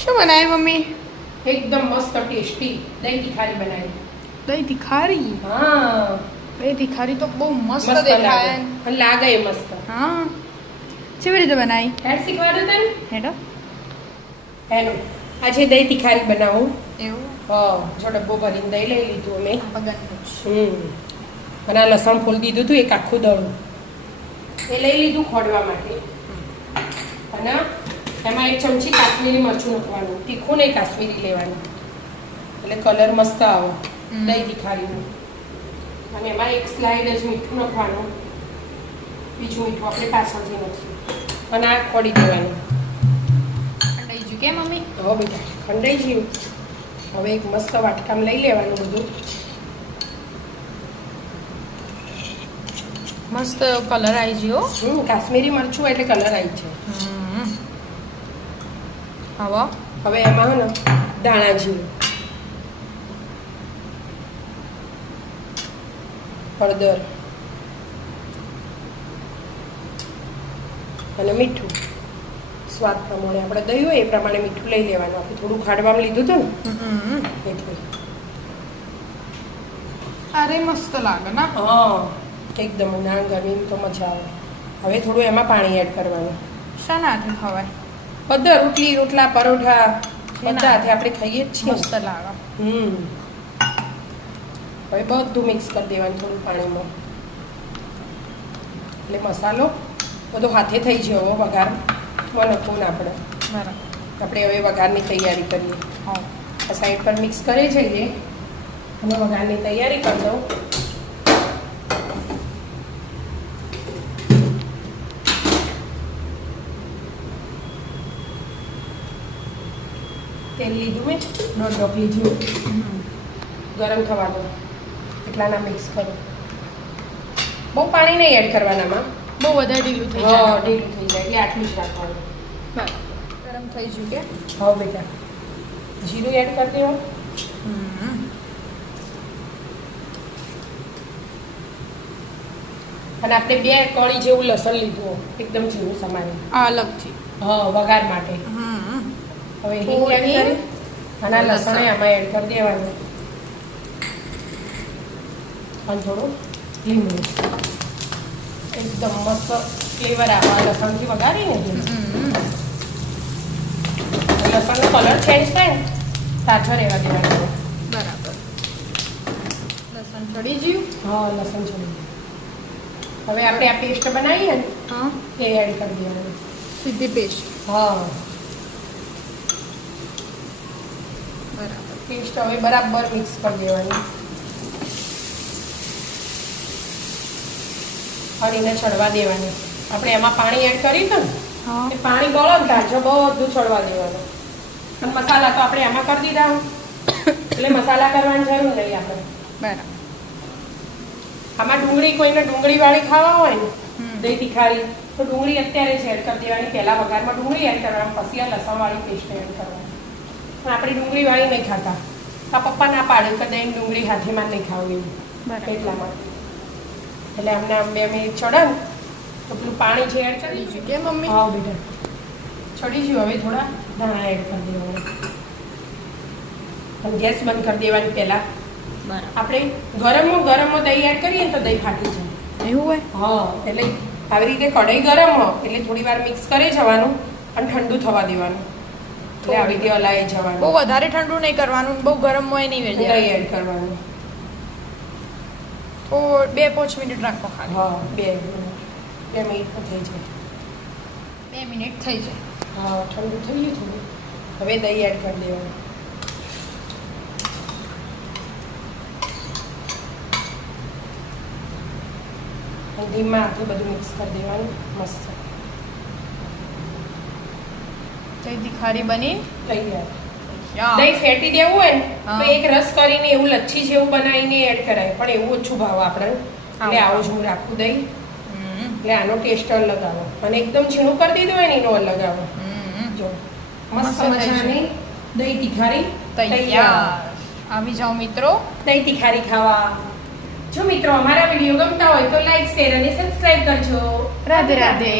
શું બનાવી મમ્મી? एकदम मस्त टेस्टी दही की खारी बनाई। દહીં તીખારી. हाँ દહીં તીખારી તો બહુ મસ્ત मस्त દેખાય. लागे मस्त। હા કેવી રીતે બનાવી? हेड सीखवा दो तने હેડો हेलो आज दही तीखारी बनाऊं। એવું हाँ जो डब्बो भरीने दही लई लीधुं अमे। પગન અને આ લસણ ફોલી દીધું હતું એક આખું દળું એ લઈ લીધું ખોડવા માટે અને એમાં એક ચમચી કાશ્મીરી મરચું નાખવાનું, તીખું નહીં કાશ્મીરી લેવાનું એટલે કલર મસ્ત આવે દહીં તીખારીનું। અને એમાં એક સ્લાઇડ જ મીઠું નાખવાનું, બીજું મીઠું આપણે પાછળથી નાખશું અને આ ખોડી દેવાનું। ખંડાઈ ગયું કે મમ્મી? હવે બેટા ખંડાઈ ગયું। હવે એક મસ્ત વાટકામાં લઈ લેવાનું બધું। મસ્ત કલર આવી ગયો. કાશ્મીરી મરચું એટલે કલર આવી છે। હવે એમાં ને દાણા જીરું, હળદર અને મીઠું સ્વાદ પ્રમાણે, આપણે દહીં હોય એ પ્રમાણે મીઠું લઈ લેવાનું। આપણે થોડું ખાડવામાં લીધું હતું ને એટલે અરે મસ્ત લાગે ના? હા એકદમ ના ગરમી તો મજા આવે। હવે થોડું એમાં પાણી એડ કરવાનું। શાના હાથે ખવાય? બધા રોટલી રોટલા પરોઠા બધા હાથે આપણે ખાઈએ જ છીએ। મસ્ત લાગે. હવે બધું મિક્સ કરી દેવાનું થોડું પાણીમાં એટલે મસાલો બધો હાથે થઈ ગયો। હવે વઘારમાં નાખવું ને બરાબર આપણે હવે વઘારની તૈયારી કરીએ। હા આ સાઈડ પર મિક્સ કરી જઈએ અને વઘારની તૈયારી કરી દઉં। તેલ લીધું મેં દોઢ ઢોકલી જેવું, ગરમ થવા દો એટલાના મિક્સ કરો। બહુ પાણી નહીં એડ કરવાનામાં, બહુ વધારે ઢીલું થઈ જાય. ઢીલું થઈ જાય એટલે આટલું જ રાખવાનું। બરાબર ગરમ થઈ ગયું કે? હવે બેટા જીરું એડ કરી દેવાનું અને આપણે 2 કળી જેવું લસણ લીધું એકદમ ઝીણું સમારી આ અલગથી. વઘાર માટે। હવે હિંગ એડ કરી અને આ લસણ આમાં એડ કરી દેવાનું અને થોડું લીમડું, એકદમ મસ્ત ફ્લેવર આવે લસણથી વઘારીને। લસણનો કલર ચેન્જ થાય ને તાજો રહેવા દેવાનો। બરાબર લસણ ચડી ગયું. હા લસણ ચડી ગયું। હવે આપણે આ પેસ્ટ બનાવીએ ને હા એ એડ કરી દેવાનું। સીધી પેસ્ટ. હા બરાબર પેસ્ટ હવે બરાબર મિક્સ કરી દેવાની અને એને ચડવા દેવાની। આપણે એમાં પાણી એડ કર્યું હતું ને હા એ પાણી ગળો તાજો બધું ચડવા દેવાનું। અને મસાલા તો આપણે એમાં કરી દીધા એટલે મસાલા કરવાની જરૂર નહીં આપણે। બરાબર આમાં ડુંગળી કોઈને ડુંગળીવાળી ખાવા હોય ને દહીં તીખારી તો ડુંગળી અત્યારે જ એડ કરી દેવાની। પહેલાં વઘારમાં ડુંગળી એડ કરવાની, પછી આ લસણવાળી પેસ્ટ એડ કરવાની। પણ આપણે ડુંગળીવાળી નહીં ખાતા, આ પપ્પા ના પાડે કે દહીં ડુંગળી હાથેમાં નહીં ખાવું એવું બરાબર એટલા માટે। એટલે અમને આમ 2 મિનિટ ચડે ને તો પેલું પાણી જે એડ કરી બીજું કે મમ્મી? હા બેટા ચડી ગયું। હવે થોડા ધાણા એડ કરી દેવાના અને ગેસ બંધ કરી દેવાની પહેલાં। બરાબર આપણે ગરમમાં દહીં એડ કરીએ ને તો દહીં ફાટી જાય। એવું હોય? હા એટલે આવી રીતે કઢાઈ ગરમ હોય એટલે થોડી વાર મિક્સ કરી જવાનું અને ઠંડુ થવા દેવાનું એટલે આવી રીતે હલાવી બહુ જવાનું। વધારે ઠંડુ નહીં કરવાનું, બહુ ગરમ હોય નહીં વેચાય. દહીં એડ કરવાનું। તો 2-5 મિનિટ રાખો ખાલી. હા 2 મિનિટમાં થઈ જાય। 2 મિનિટ થઈ જાય. હા ઠંડુ થઈ ગયું થોડું, હવે દહીં એડ કરી દેવાનું અને ધીમા હાથે બધું મિક્સ કરી દેવાનું મસ્ત। દહીં તીખારી બની તૈયાર। યા. દહીં ફેટી દેવું હોય ને તો હા. એક રસ કરીને એવું લચ્છી જેવું બનાવીને એડ કરાય, પણ એવું ઓછું ભાવ આપણે એટલે આવું જ હું રાખું દહીં એટલે આનો ટેસ્ટ અલગ આવે અને એકદમ ઝીણું કરી દીધું હોય ને એનો અલગ આવે। જો મસ્ત મજાની દહીં તીખારી તૈયાર. આવી જાઓ મિત્રો. દહીં તીખારી ખાવા। જો મિત્રો અમારા વિડીયો ગમતા હોય તો લાઈક શેર અને સબસ્ક્રાઇબ કરજો। રાધે રાધે.